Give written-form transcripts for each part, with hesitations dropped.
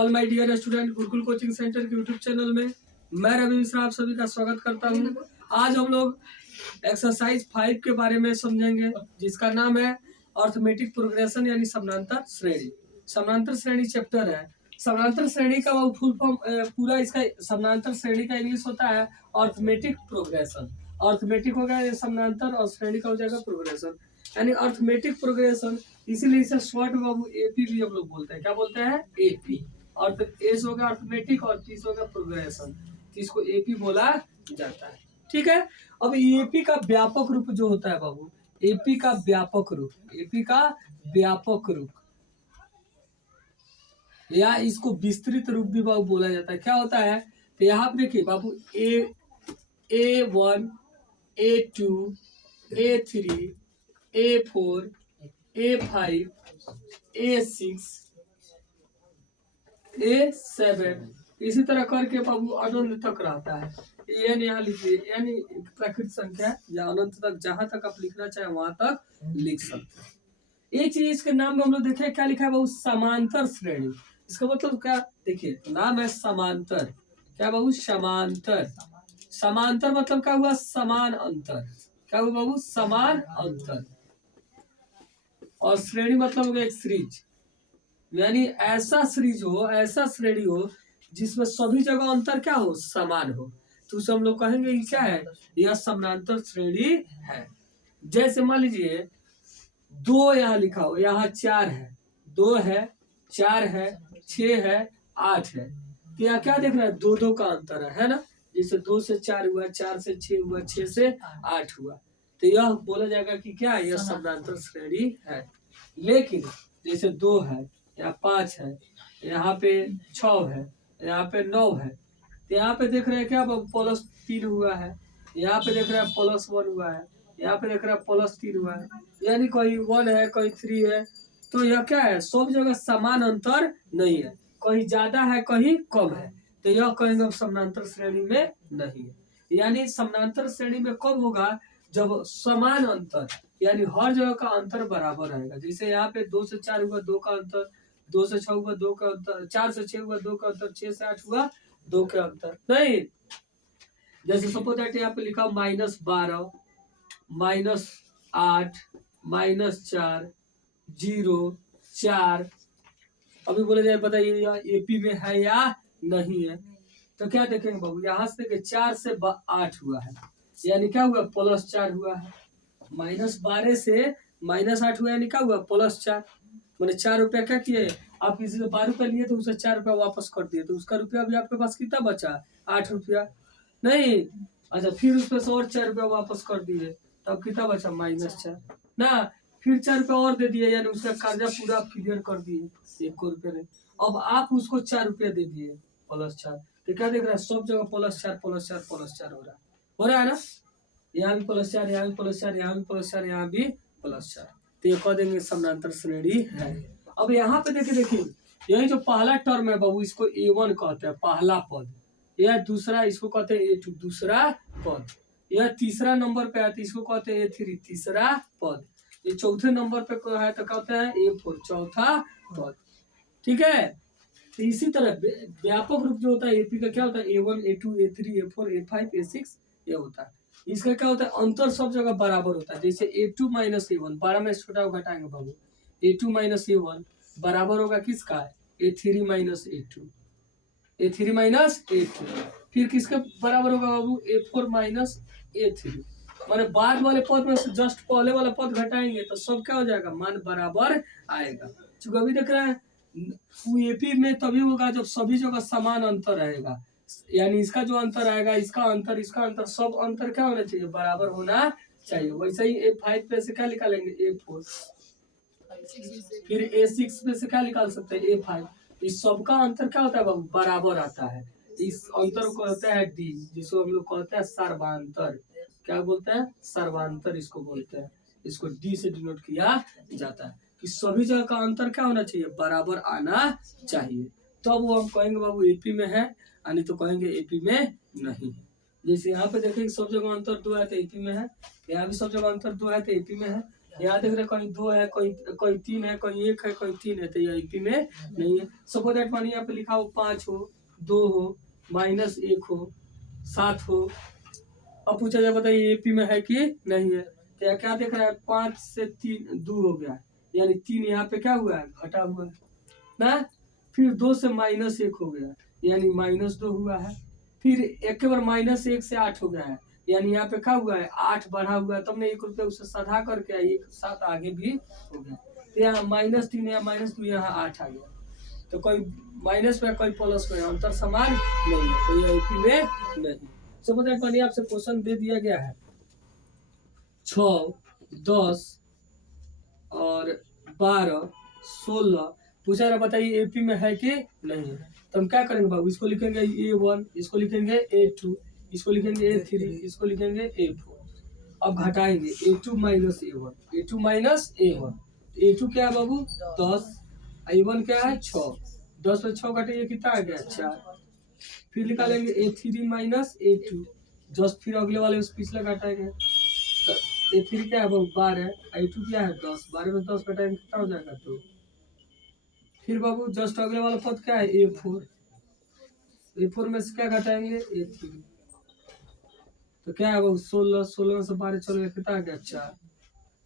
All my dear student, Gurukul coaching centre के YouTube channel में मैं रवि मिश्रा आप सभी का स्वागत करता हूं। आज हम लोग एक्सरसाइज 5 के बारे में समझेंगे, जिसका नाम है अर्थमेटिक प्रोग्रेशन यानी समानांतर श्रेणी। समानांतर श्रेणी चैप्टर है। समानांतर श्रेणी का वो फुल फॉर्म पूरा इसका समानांतर श्रेणी का इंग्लिश होता है अर्थमेटिक प्रोग्रेशन। अर्थमेटिक हो गया समानांतर और श्रेणी का हो जाएगा प्रोग्रेशन, यानी अर्थमेटिक प्रोग्रेशन। इसीलिए इसे शॉर्ट बाबू एपी भी हम लोग बोलते हैं। क्या बोलते हैं? एपी। और एस हो गया अर्थमेटिक और तीस हो गया प्रोग्रेशन, इसको एपी बोला जाता है। ठीक है। अब एपी का व्यापक रूप जो होता है बाबू, एपी का व्यापक रूप, एपी का व्यापक रूप या इसको विस्तृत रूप भी बाबू बोला जाता है। क्या होता है? तो यहाँ पे देखिए बाबू A1, A2, A3, A4, A5, A6, A7 इसी तरह करके बाबू अनंत तक रहता है। एन यहाँ लिखिए, यानी प्राकृत संख्या या अनंत तक, जहां तक आप लिखना चाहे वहां तक लिख सकते हैं। एक चीज इसके नाम में हम लोग देखें क्या लिखा है बाबू, समांतर श्रेणी। इसका मतलब क्या? देखिए नाम है समांतर। क्या बाबू? समांतर। समांतर मतलब क्या हुआ? समान अंतर। क्या हुआ बाबू? समान अंतर। और श्रेणी मतलब हो गया एक सीरीज, यानी ऐसा सीरीज हो, ऐसा श्रेणी हो जिसमें सभी जगह अंतर क्या हो? समान हो। तो उसे हम लोग कहेंगे ये क्या है? यह समानांतर श्रेणी है। जैसे मान लीजिए 2 यहाँ लिखा हो, यहाँ 4 है, 2 है, 4 है, 6 है, 8 है। तो यहाँ क्या देख रहा है? 2-2 का अंतर है ना। जैसे 2 से 4 हुआ, 4 से 6 हुआ, 6 से 8 हुआ, तो यह बोला जाएगा कि क्या? यह समानांतर श्रेणी है। लेकिन जैसे 2 है, यहाँ 5 है, यहाँ पे 6 है, यहाँ पे 9 है, तो यहाँ पे देख रहे हैं क्या? +3 हुआ है, यहाँ पे देख रहे हैं +1 हुआ है, यहाँ पे देख रहे हैं +3 हुआ है, यानी कहीं 1 है, कहीं 3 है। तो यह क्या है? सब जगह समान अंतर नहीं है, कहीं ज्यादा है, कहीं कम है। तो यह कहेंगे समानांतर श्रेणी में नहीं है। यानी समानांतर श्रेणी में कब होगा? जब समान अंतर, यानी हर जगह का अंतर बराबर रहेगा। जैसे यहाँ पे 2 से 4 हुआ, 2 का अंतर, 2 से 6 हुआ, 2 का अंतर, 4 से 6 हुआ, 2 का अंतर, 6 से 8 हुआ, 2 का अंतर नहीं। जैसे सपोज दैट यहाँ पे लिखा -12, -8, -4, 0, 4। अभी बोले जाए बताइए यह एपी में है या नहीं है? तो क्या देखेंगे बाबू, यहाँ से देखिए 4 से 8 हुआ है, यानी क्या हुआ? +4 हुआ है। -12 से -8 हुआ, यानी क्या हुआ? +4। मैंने 4 रुपया क्या किए? आप किसी से 12 रुपया लिए तो उसे 4 रुपया वापस कर दिए, तो उसका रुपया भी आपके पास कितना बचा? 8 रुपया नहीं। अच्छा, फिर उसमें से और 4 रुपया वापस कर दिए, तब कितना बचा? -4 ना। फिर 4 रुपया और दे दिए, यानी उसका कर्जा पूरा क्लियर कर दिए, 1 रुपया नहीं। अब आप उसको 4 रुपया दे दिए +4, तो क्या देख रहा है? सब जगह +4 +4 +4 हो रहा है ना। यहाँ भी +4, यहाँ भी +4, यहाँ भी +4, यहाँ भी +4। तो ये कह देंगे समानांतर श्रेणी है। अब यहाँ पे देखिए यही जो पहला टर्म है बाबू, इसको A1 कहते हैं, पहला पद। यह दूसरा, इसको कहते हैं A2, दूसरा पद। यह तीसरा नंबर पे है तो इसको कहते हैं A3, तीसरा पद। ये चौथे नंबर पे है तो कहते हैं A4, चौथा पद। ठीक है। तो इसी तरह व्यापक रूप जो होता है एपी का क्या होता है? A1, A2, A3, A4, A5, A6 ये होता है। इसका क्या होता है? अंतर सब जगह बराबर होता है। जैसे A2 - A1, 12 में छोटा घटाएंगे बाबू, A2 - A1 बराबर होगा किसका? A3 - A2, A3 - A2। फिर किसके बराबर होगा बाबू? A4 - A3। माने बाद वाले पद में से जस्ट पहले वाला पद घटाएंगे तो सब क्या हो जाएगा? मान बराबर आएगा। चूंकि अभी देख रहे हैं एपी में तभी होगा जब सभी जगह समान अंतर रहेगा, यानी इसका जो अंतर आएगा, इसका अंतर, इसका अंतर, सब अंतर क्या होना चाहिए? बराबर होना चाहिए। वैसे ही A5 पे से क्या निकालेंगे? A4। फिर A6 पे से क्या निकाल सकते हैं? A5। इस सबका अंतर क्या होता है बाबू? बराबर आता है। इस अंतर को कहते हैं D, जिसको हम लोग कहते हैं सर्वांतर। क्या बोलते हैं? सर्वांतर इसको बोलते हैं। इसको D से डिनोट किया जाता है कि सभी जगह का अंतर क्या होना चाहिए? बराबर आना चाहिए। तो अब वो हम कहेंगे बाबू एपी में है, यानी तो कहेंगे एपी में नहीं है। जैसे यहाँ पे देखेंगे सब जगह अंतर 2 है तो एपी में है, यहाँ भी सब जगह अंतर 2 है तो एपी में है। यहाँ देख रहे कहीं 2 है, कहीं कहीं 3 है, कहीं 1 है, कहीं 3 है, तो ये एपी में नहीं है। सपोज दैट मानिए यहाँ पे लिखा हो 5 हो, 2 हो, -1 हो, 7 हो। अब पूछा जाए बताइए एपी में है कि नहीं है। तो यहाँ क्या देख रहा है, 5 से 3 2 हो गया, यानी 3 यहाँ पे क्या हुआ है, घटा हुआ है ना। फिर 2 से -1 हो गया, यानी -2 हुआ है। फिर एक के बार -1 से 8 हो गया है, यानी यहाँ पे क्या हुआ है, 8 बढ़ा हुआ है। तुमने 1 रुपये उसे सधा करके 1 7 आगे भी हो गया। तो यहाँ -3 या -2 यहाँ 8 आ गया। तो कोई माइनस में कोई प्लस में, अंतर समान नहीं है, तो ये एपी में नहीं। समझ पानी आपसे क्वेश्चन दे दिया गया है 6, 10 और 12, 16। पूछा रहा बताइए एपी में है कि नहीं है। तो हम क्या करेंगे बाबू, इसको लिखेंगे A1, इसको लिखेंगे A2, इसको लिखेंगे A3, इसको लिखेंगे A4। अब घटाएंगे A2 minus A1, A2 minus A1। A2 क्या है बाबू 10, A1 क्या है 6। 10 में 6 घटेंगे कितना आ गया 4। फिर निकालेंगे A3 माइनस A2, जस्ट फिर अगले वाले उस पिछले घटाएंगे। तो A3 क्या है बाबू 12, A2 क्या है 10, 12 में 10 घटाएंगे कितना हो जाएगा 2। फिर बाबू जस्ट अगले वाला पद क्या है A4, A4 में से क्या घटाएंगे A3। तो क्या है बाबू 16, 16 में से 12 चले कितना आ गया 4।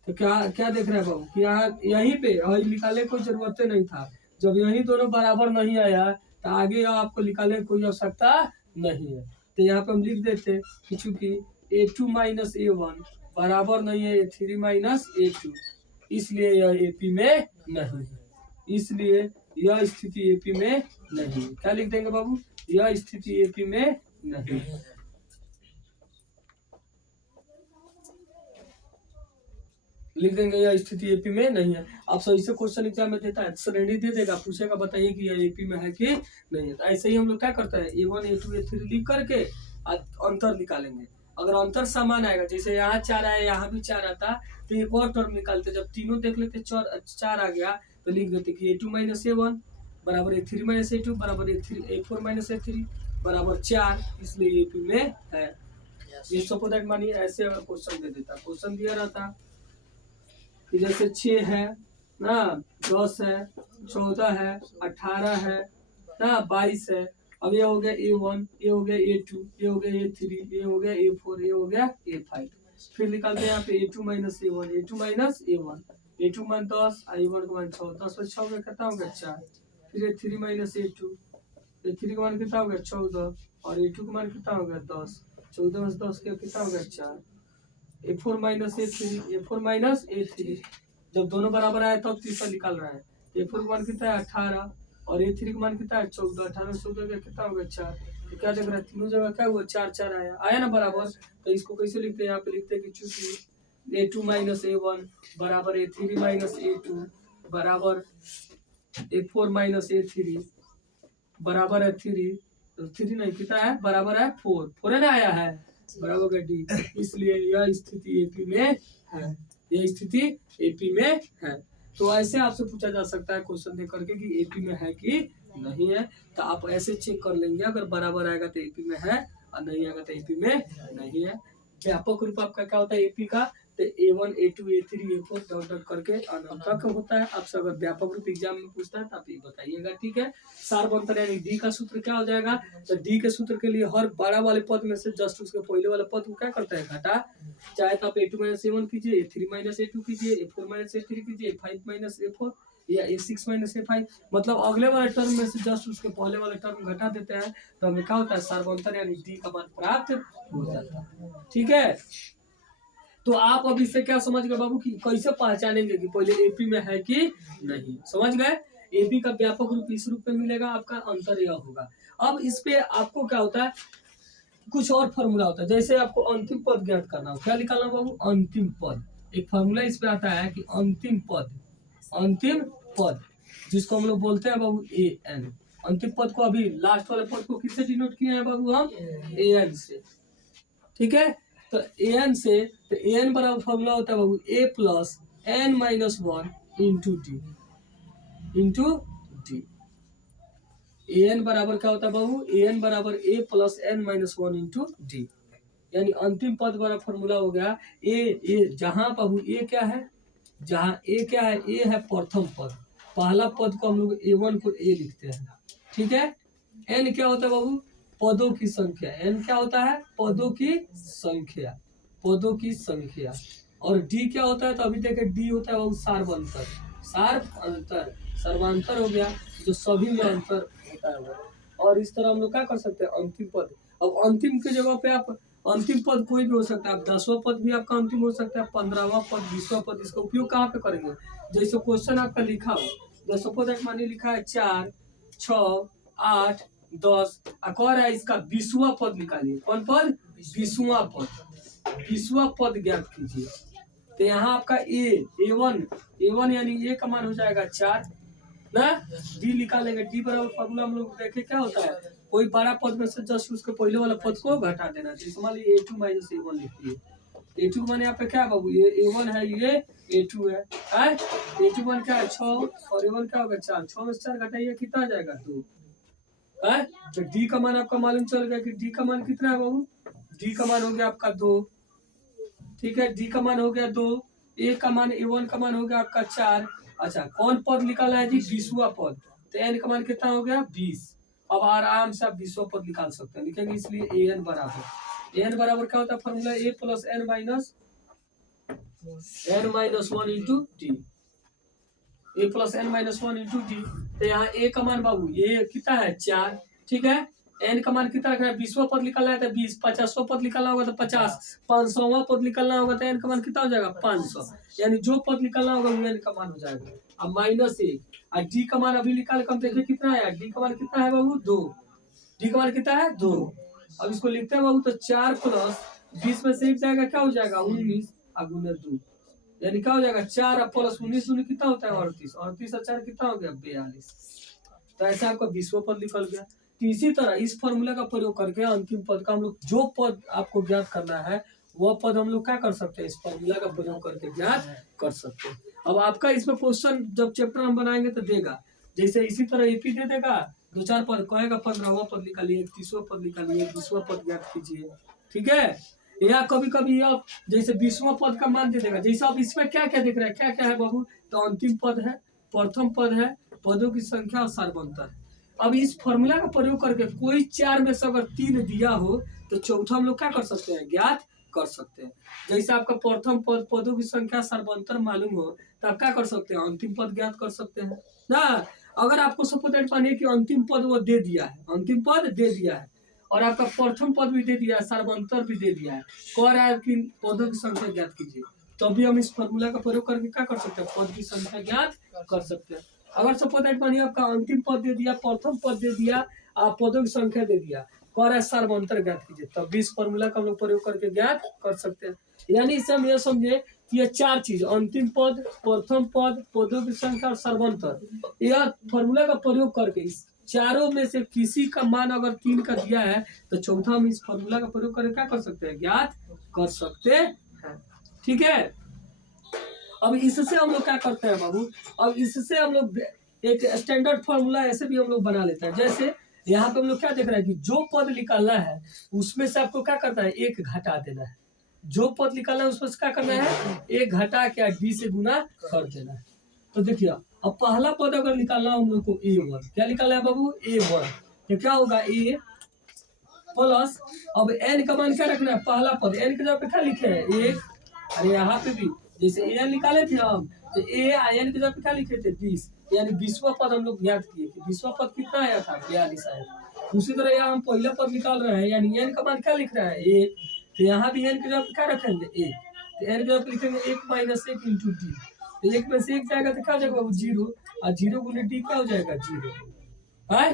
तो क्या क्या देख रहे हैं बाबू कि यहाँ यहीं पे निकालने कोई जरूरत नहीं था। जब यही दोनों बराबर नहीं आया तो आगे आपको निकालने की कोई आवश्यकता नहीं है। तो यहाँ पे हम लिख देते कि चूंकि A2 माइनस A1 बराबर नहीं है A3 माइनस A2, इसलिए यह एपी में नहीं है। इसलिए यह स्थिति एपी में नहीं है। क्या लिख देंगे बाबू, यह स्थिति एपी में नहीं है। लिख देंगे यह स्थिति एपी में नहीं है। आप सही से क्वेश्चन एग्जाम में देता है श्रेणी दे देगा, पूछेगा बताइए कि यह एपी में है कि नहीं है। तो ऐसे ही हम लोग क्या करते हैं A1 A2 A3 लिख करके अंतर निकालेंगे। अगर अंतर समान आएगा, जैसे यहाँ 4 आया यहाँ भी 4 आता, तो एक और टर्म निकालते। जब तीनों देख लेते 4 आ गया तो लिख देते कि A2 माइनस A1 बराबर A3 माइनस A2 बराबर A4 माइनस A3 बराबर 4, इसलिए एपी में है। ये सपोज दैट मानिए ऐसे अगर क्वेश्चन दे देता, क्वेश्चन दिया रहता कि जैसे 6 है ना, 10 है, 14 है, 18 है ना, 22 है। अब ये हो गया A1, ये हो गया A2, ये हो गया A3, ये हो गया A4, ये हो गया A5। फिर निकालते हैं यहाँ पे A2 minus A1, A2 minus A1, A2 मान 10, A1 का मान 6, 10 में 6 में कितना हो गया 4। फिर A3 माइनस A2, A3 का मान कितना हो गया 14 और A2 का मान कितना हो गया 10, 14 में 10 के कितना हो गया 4। A4 minus A3, A4 minus A3, जब दोनों बराबर आए तब तीसरा निकाल रहा है। A4 का मान कितना है 18 और A3 का मान कितना है 14, 18 में 14 का कितना हो गया 4। तो क्या जगह तीनों जगह क्या हुआ 4 4 आया ना बराबर। तो इसको कैसे लिखते हैं, यहाँ पे लिखते हैं कि चूंकि A2 माइनस A1 बराबर A3 माइनस A2 बराबर A4 माइनस A3 बराबर है 3, तो 3 नहीं कितना है बराबर है 4, 4 है ना आया है बराबर का डी। इसलिए यह स्थिति एपी में है, यह स्थिति एपी में है। तो ऐसे आपसे पूछा जा सकता है क्वेश्चन दे करके कि एपी में है कि नहीं है। तो आप ऐसे चेक कर लेंगे, अगर बराबर आएगा तो एपी में है और नहीं आएगा तो एपी में नहीं है। व्यापक रूप आपका क्या होता है एपी का, तो A1 A2 A3 A4 dot dot करके अनंत तक होता है। आपसे अगर व्यापक रूप एग्जाम में पूछता है तो आप ये बताइएगा, ठीक है। सार्वंतर यानी डी का सूत्र क्या हो जाएगा, तो डी के सूत्र के लिए हर बड़ा वाले पद में से जस्ट उसके पहले वाले पद को क्या करता है घटा। चाहे तो आप A2 माइनस A1 कीजिए, A3 माइनस A2 कीजिए, A4 माइनस A3 कीजिए, A5 माइनस A4 या A6 माइनस A5, मतलब अगले वाले टर्म में से जस्ट उसके पहले वाले टर्म घटा देते हैं तो हमें क्या होता है सार्वंतर यानी डी का मान प्राप्त हो जाता है, ठीक है। तो आप अब इससे क्या समझ गए बाबू कि कैसे पहचानेंगे कि पहले एपी में है कि नहीं, समझ गए। एपी का व्यापक रूप इस रूप में मिलेगा, आपका अंतर यह होगा। अब इस पे आपको क्या होता है, कुछ और फॉर्मूला होता है। जैसे आपको अंतिम पद ज्ञात करना हो, क्या निकालना बाबू अंतिम पद। एक फॉर्मूला इस पे आता है कि अंतिम पद जिसको हम लोग बोलते हैं बाबू an। अंतिम पद को अभी लास्ट वाले पद को किससे डिनोट किए हैं बाबू हम an से, ठीक है। तो an से, तो an बराबर फॉर्मूला होता है बाबू a plus n minus 1 into D. an बराबर क्या होता है बाबू, an बराबर a plus n minus 1 into D, यानी अंतिम पद वाला फॉर्मूला हो गया ए जहां बाबू ए क्या है जहाँ ए क्या है, ए है प्रथम पद, पहला पद को हम लोग A1 को ए लिखते हैं, ठीक है। एन क्या होता है बाबू, पदों की संख्या, एन क्या होता है, पदों की संख्या, पदों की संख्या। और डी क्या होता है, तो अभी देखे डी होता है बाबू सार्वंतर, सार्व अंतर, सर्वांतर हो गया जो सभी में अंतर होता है वो। और इस तरह हम लोग क्या कर सकते हैं, अंतिम पद। अब अंतिम की जगह पे आप अंतिम पद कोई भी हो सकता है, आप 10वां पद भी आपका अंतिम हो सकता है, 15वां पद, 20वां पद। इसका उपयोग कहाँ पे करेंगे, जैसे क्वेश्चन आपका लिखा हो, जैसे सपोज मानिए लिखा है 4, 6, 8, 10, कह रहा है इसका 20वां पद निकालिए। कौन पद, 20वां पद, 20वां पद ज्ञात कीजिए। तो यहाँ आपका A1 यानी ए का मान हो जाएगा 4 ना, डी निकालेंगे, डी बराबर फॉर्मूला हम लोग देखे क्या होता है, कोई बड़ा पद में से जस्ट उसके पहले वाला पद को घटा देना चाहिए। मान लीजिए A2 माइनस A1 लिखिए, A2 माने यहाँ पे क्या बाबू, ये A1 है, ये A2 है, A2 मान क्या है 6 और A1 क्या होगा 4, 6 में से 4 घटाइए कितना आ जाएगा 2 है। तो डी का मान आपका मालूम चल गया कि डी का मान कितना है बाबू, डी का मान हो गया आपका 2, ठीक है, डी का मान हो गया 2, ए का मान A1 का मान हो गया आपका 4। अच्छा कौन पद निकाला है जी, 20वां पद, तो एन का मान कितना हो गया 20। अब आराम से आप 20वां पद निकाल सकते हैं, लिखेंगे इसलिए एन बराबर क्या होता है formula, a plus n minus 1 into d, a plus n minus 1 into d. तो यहाँ ए का मान बाबू ये कितना है 4, ठीक है। एन का मान कितना रखना है, 20वां पद निकालना है तो 20, 50वां पद निकालना होगा तो 50, 500वां पद निकालना होगा तो एन का मान कितना हो जाएगा 500, यानी जो पद निकालना होगा वो एन का मान हो जाएगा। अब -1 और डी का मान अभी निकाल कर देखिए कितना है, डी का मान कितना है बाबू 2, डी का मान कितना है 2। अब इसको लिखते हैं बाबू, तो 4 प्लस 20 में से एक जाएगा क्या हो जाएगा 19 और गुने 2, यानी क्या हो जाएगा 4 प्लस 19 दूनी कितना होता है 38, 38 और 4 कितना हो गया 42। तो ऐसा आपका 20वां पद निकल गया। तो इसी तरह इस फॉर्मूला का प्रयोग करके अंतिम पद का हम लोग जो पद आपको ज्ञात करना है वह पद हम लोग क्या कर सकते हैं, इस फॉर्मूला का प्रयोग करके ज्ञात कर सकते हैं। अब आपका इसमें क्वेश्चन जब चैप्टर हम बनाएंगे तो देगा, जैसे इसी तरह एपी दे देगा 2-4 पद, कहेगा 15वां पद निकालिए, 31वां पद निकालिए, 20वां पद ज्ञात कीजिए, ठीक है। या कभी कभी आप जैसे 20वां पद का मान दे देगा, जैसे आप इसमें क्या क्या देख रहे हैं, क्या क्या है बाबू, तो अंतिम पद है, प्रथम पद है, पदों की संख्या और सार्वंतर। अब इस फॉर्मूला का प्रयोग करके कोई 4 में से अगर 3 दिया हो तो चौथा हम लोग क्या कर सकते हैं, ज्ञात कर सकते हैं। जैसे आपका प्रथम पद, पदों की संख्या, सार्वंतर मालूम हो तो आप क्या कर सकते हैं, अंतिम पद ज्ञात कर सकते हैं ना। अगर आपको सपोज मानिए कि अंतिम पद वो दे दिया है, अंतिम पद दे दिया है और आपका प्रथम पद भी दे दिया है, सार्वंतर भी दे दिया है, कह रहा है कि पदों की संख्या ज्ञात कीजिए, तो अभी हम इस फॉर्मूला का प्रयोग करके क्या कर सकते हैं, पद की संख्या ज्ञात कर सकते हैं। अगर सपोज मानिए आपका अंतिम पद दे दिया, प्रथम पद दे दिया, आप पदों की संख्या दे दिया, कह रहा है सार्वंतर ज्ञात कीजिए, तब भी इस फॉर्मूला का हम लोग प्रयोग करके ज्ञात कर सकते हैं। यानी इसे हम यह समझे कि ये 4 चीज, अंतिम पद, प्रथम पद, पदों की संख्या और सार्वंतर, यह फॉर्मूला का प्रयोग करके इस चारों में से किसी का मान अगर 3 का दिया है तो चौथा हम इस फॉर्मूला का प्रयोग करके क्या कर सकते हैं, ज्ञात कर सकते हैं, ठीक है। अब इससे हम लोग क्या करते हैं बाबू, अब इससे हम लोग एक स्टैंडर्ड फॉर्मूला ऐसे भी हम लोग बना लेते हैं। जैसे यहाँ पे हम लोग क्या देख रहे हैं कि जो पद निकालना है उसमें से आपको क्या करना है, एक घटा देना है, जो पद निकालना है उसमें से क्या करना है, एक घटा के डी से गुना कर देना है। तो देखिए अब पहला पद अगर निकालना हम लोग को A1, क्या निकालना है बाबू A1, तो क्या होगा A प्लस, अब n का मान क्या रखना है, पहला पद n के जगह पे क्या लिखे हैं 1, अरे यहाँ पे भी जैसे a निकाले थे हम तो a n के जगह पे क्या लिखे थे 20, यानी 20वां पद हम लोग ज्ञात किए थे, 20वां पद कितना आया था 42 आया। उसी तरह यहाँ हम पहला पद निकाल रहे हैं, यानी n का मान क्या लिख रहा है 1, तो यहाँ भी n के जगह पे क्या रखेंगे 1, तो n के जगह पे लिखेंगे 1 माइनस 1 इंटू डी, तो 1 में से 1 जाएगा तो क्या हो जाएगा 0, और 0 गुने डी क्या हो जाएगा 0 है,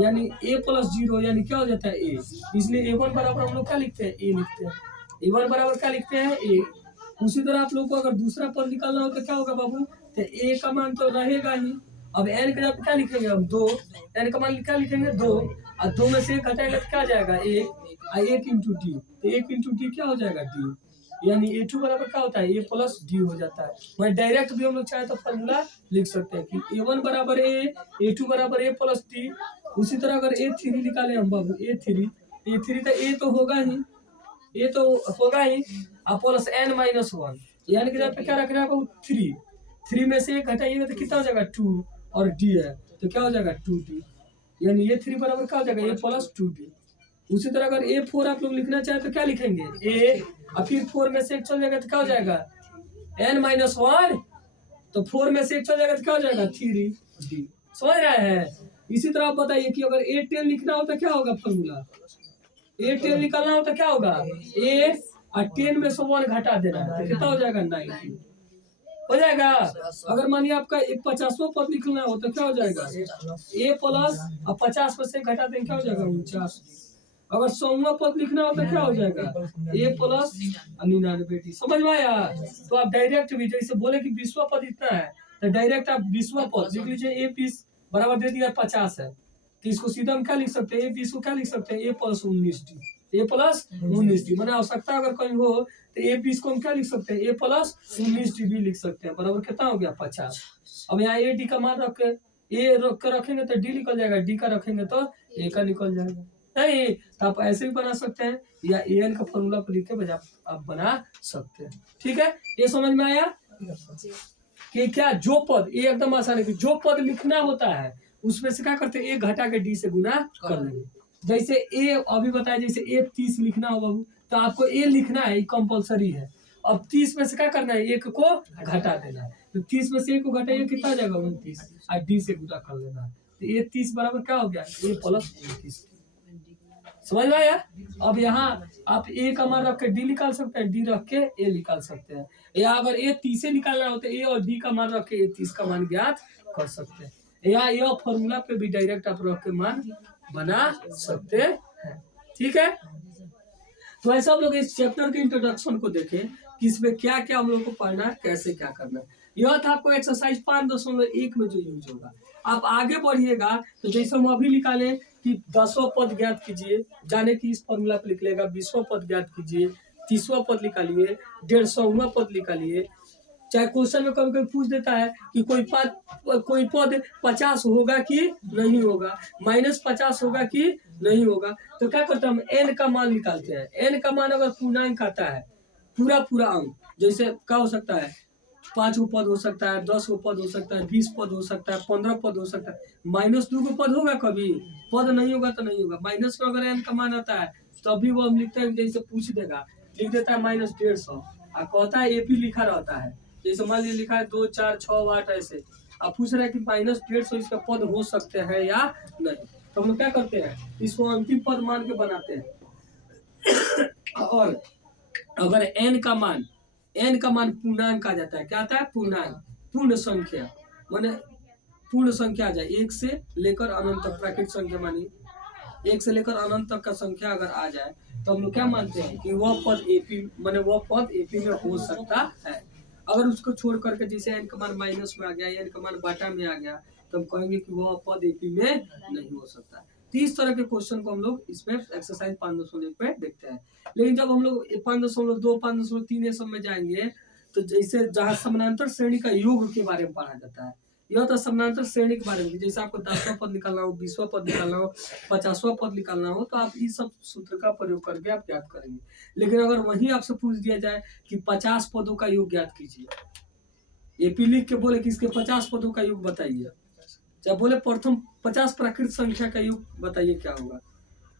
यानी a प्लस 0 यानी क्या हो जाता है a, इसलिए A1 बराबर हम लोग क्या लिखते हैं a लिखते हैं, A1 बराबर क्या लिखते हैं a। उसी तरह आप लोग को अगर दूसरा पद निकालना हो तो क्या होगा बाबू, तो a का मान तो रहेगा ही, अब n के जगह क्या लिखेंगे हम 2, n का मान क्या लिखेंगे 2, और 2 में से 1 घटाएंगे तो क्या जाएगा 1, और 1 इंटू डी, तो 1 इंटू डी क्या हो जाएगा d, यानी A2 बराबर क्या होता है a प्लस डी हो जाता है। वही डायरेक्ट भी हम लोग चाहे तो फॉर्मूला लिख सकते हैं कि A1 बराबर a, A2 बराबर a प्लस डी। उसी तरह अगर A3 निकाले हम बाबू A3 तो a तो होगा ही, a तो होगा ही, और प्लस n माइनस 1, यानी कि पे क्या रखना है बाबू 3, 3 में से 1 घटाइएगा तो कितना हो जाएगा 2, और डी है तो क्या हो जाएगा 2d, यानी ये 3 बराबर क्या हो जाएगा a प्लस 2d। उसी तरह अगर A4 आप लोग लिखना चाहे तो क्या लिखेंगे a, और फिर 4 में से 1 चल जाएगा तो क्या हो जाएगा n-1, तो 4 में से 1 चल जाएगा तो क्या हो जाएगा 3d। समझ रहे हैं? इसी तरह आप बताइए कि अगर A10 लिखना हो तो क्या होगा फॉर्मूला, A10 निकालना हो तो क्या होगा a, और 10 में से 1 घटा देना है तो कितना हो जाएगा 90 हो जाएगा। अगर मानिए आपका एक 50वां पद लिखना हो तो क्या हो जाएगा a प्लस, और 50 में से घटा दें क्या हो जाएगा 49। अगर 100वां पद लिखना हो तो क्या हो जाएगा a प्लस 99d। समझ में आया? तो आप डायरेक्ट भी जैसे बोले कि 20वां पद इतना है तो डायरेक्ट आप 20वां पद लिख लीजिए। a 20 बराबर दे दिया 50 है तो इसको सीधा हम क्या लिख सकते हैं, a 20 को क्या लिख सकते हैं a plus 19d, a plus 19d। मैंने आवश्यकता अगर कहीं हो तो a 20 को हम क्या लिख सकते हैं a प्लस 19d भी लिख सकते हैं। बराबर कितना हो गया 50। अब यहाँ a d का मान रख के a रख के रखेंगे तो d निकल जाएगा, d का रखेंगे तो a का निकल जाएगा। नहीं तो आप ऐसे भी बना सकते हैं या an का फॉर्मूला पर लिख के बजा आप बना सकते हैं। ठीक है, ये समझ में आया कि क्या जो पद ये एकदम आसान है कि जो पद लिखना होता है उसमें से क्या करते हैं a घटा के d से गुना कर लेंगे। जैसे a अभी बताया जैसे a 30 लिखना हो बाबू तो आपको a लिखना है, कंपलसरी है। अब 30 में से क्या करना है 1 को घटा देना है, तो 30 में से 1 को घटाइए कितना आ जाएगा 29, और d से गुना कर लेना है तो ये 30 बराबर क्या हो गया a प्लस 29। समझ में आया? अब यहाँ आप a का मान रख के d निकाल सकते हैं, d रख के a निकाल सकते हैं, या अगर a 30 निकालना हो तो a और d का मान रख के a 30 का मान ज्ञात कर सकते हैं, या यह फॉर्मूला पे भी डायरेक्ट आप रख के मान बना सकते हैं। ठीक है, तो ऐसा हम लोग इस चैप्टर के इंट्रोडक्शन को देखें कि इसमें क्या क्या हम लोग को पढ़ना है, कैसे क्या करना है। यह था आपको एक्सरसाइज 5.1 में जो यूज होगा। आप आगे बढ़िएगा तो जैसे हम अभी निकालें कि 10वां पद ज्ञात कीजिए, जाने की इस फॉर्मूला पे लिख लेगा। 20वां पद ज्ञात कीजिए, 30वां पद निकालिए, 150वां पद निकालिए। चाहे क्वेश्चन में कभी कभी पूछ देता है कि कोई पद 50 होगा कि नहीं होगा, -50 होगा कि नहीं होगा, तो क्या करते हैं हम n का मान निकालते हैं। n का मान अगर पूर्णांक आता है पूरा पूरा अंक, जैसे क्या हो सकता है 5 गो पद हो सकता है, 10 गो पद हो सकता है, 20 पद हो सकता है, 15 पद हो सकता है। -2 गो पद होगा, कभी पद नहीं होगा तो नहीं होगा। माइनस में अगर n का मान आता है तभी वो हम लिखते हैं, जैसे पूछ देगा लिख देता है -150 और कहता है AP लिखा रहता है। जैसे मान लीजिए लिखा है 2 4 6 8 ऐसे, अब पूछ रहा है कि -150 इसका पद हो सकते हैं या नहीं, तो हम लोग क्या करते हैं इसको अंतिम पद मान के बनाते हैं। और अगर n का मान पूर्णांक आ जाता है, क्या आता है पूर्णांक, पूर्ण संख्या माने पूर्ण संख्या आ जाए 1 से लेकर अनंत तक, प्राकृतिक संख्या मानिए 1 से लेकर अनंत तक का संख्या अगर आ जाए तो हम लोग क्या मानते हैं कि वह पद AP माने वह पद AP में हो सकता है। अगर उसको छोड़ करके जैसे n का मान माइनस में आ गया, n का मान बाटा में आ गया, तो हम कहेंगे कि वह पद AP में नहीं हो सकता। तो इस तरह के क्वेश्चन को हम लोग इसमें एक्सरसाइज 5.1 पे देखते हैं। लेकिन जब हम लोग 5.2 5.3 ये सब में जाएंगे तो जैसे जहाँ समानांतर श्रेणी का योग के बारे में पढ़ा जाता है, यह तो समानांतर श्रेणी के बारे में, जैसे आपको 10वां पद निकालना हो, 20वां पद निकालना हो, 50वां पद निकालना हो, तो आप इस सब सूत्र का प्रयोग करके आप ज्ञात करेंगे। लेकिन अगर वहीं आपसे पूछ दिया जाए कि 50 पदों का योग ज्ञात कीजिए, AP लिख के बोले कि इसके 50 पदों का योग बताइए, चाहे बोले प्रथम 50 प्राकृत संख्या का योग बताइए क्या होगा।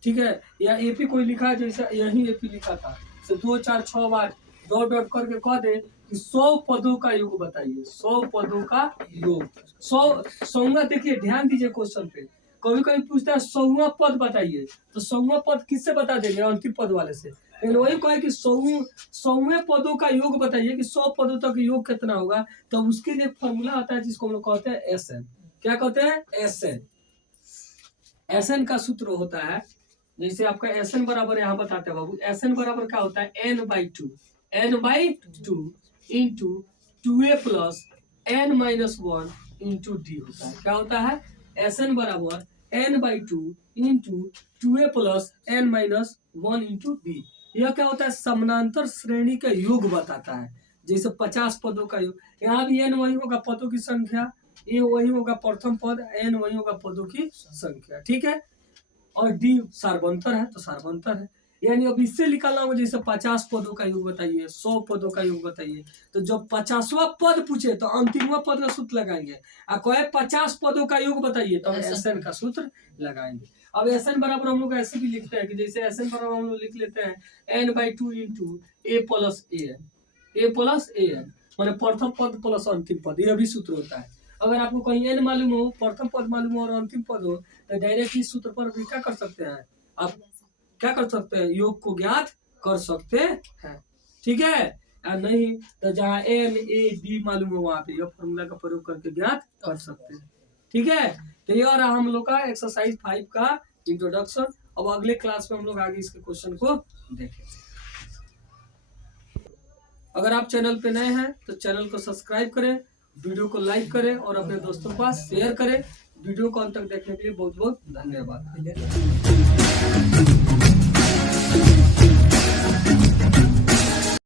ठीक है, या AP कोई लिखा है जैसे यही AP लिखा था, 2 4 6 8 डॉट डॉट करके कह दे कि 100 पदों का योग बताइए, 100 पदों का योग। 100वां, देखिए ध्यान दीजिए क्वेश्चन पे, कभी कभी पूछता है 100वां पद बताइए, तो 100वां पद किससे बता देंगे अंतिम पद वाले से। लेकिन वही कहे कि 100वें पदों का योग बताइए कि 100 पदों तक योग कितना होगा, तो उसके लिए फॉर्मूला आता है जिसको हम लोग कहते हैं SN। क्या कहते हैं SN। SN का सूत्र होता है, जैसे आपका SN बराबर यहाँ बताते हैं बाबू, SN बराबर क्या होता है n/2 into 2a plus n-1 into d होता है। क्या होता है SN बराबर n/2 into 2a plus n-1 into d। यह क्या होता है समानांतर श्रेणी का योग बताता है। जैसे 50 पदों का योग, यहाँ भी n वही होगा पदों की संख्या, a वही होगा प्रथम पद, n वही होगा पदों की संख्या। ठीक है, और d सार्वंतर है तो सार्वंतर है। यानी अब इससे निकालना होगा, जैसे 50 पदों का योग बताइए, 100 पदों का योग बताइए, तो जब 50वां पद पूछे तो अंतिमवां पद का सूत्र लगाएंगे, और कहे 50 पदों का योग बताइए तो हम SN का सूत्र लगाएंगे। अब SN बराबर हम लोग ऐसे भी लिखते हैं कि जैसे SN बराबर हम लोग लिख लेते हैं n/2 into a plus an, माने प्रथम पद प्लस अंतिम पद, यह भी सूत्र होता है। अगर आपको कहीं n मालूम हो, प्रथम पद मालूम हो और अंतिम पद हो, तो डायरेक्ट इस सूत्र पर भी क्या कर सकते हैं, आप क्या कर सकते हैं, योग को ज्ञात कर सकते हैं। ठीक है, या नहीं तो जहाँ NAD मालूम हो वहां पे यह फॉर्मूला का प्रयोग करके ज्ञात कर सकते हैं। ठीक है, तो ये रहा हम लोग का एक्सरसाइज 5 का इंट्रोडक्शन। अब अगले क्लास में हम लोग आगे इसके क्वेश्चन को देखेंगे। अगर आप चैनल पे नए हैं तो चैनल को सब्सक्राइब करें, वीडियो को लाइक करें और अपने दोस्तों के पास शेयर करें। वीडियो को अंत तक देखने के लिए बहुत बहुत धन्यवाद।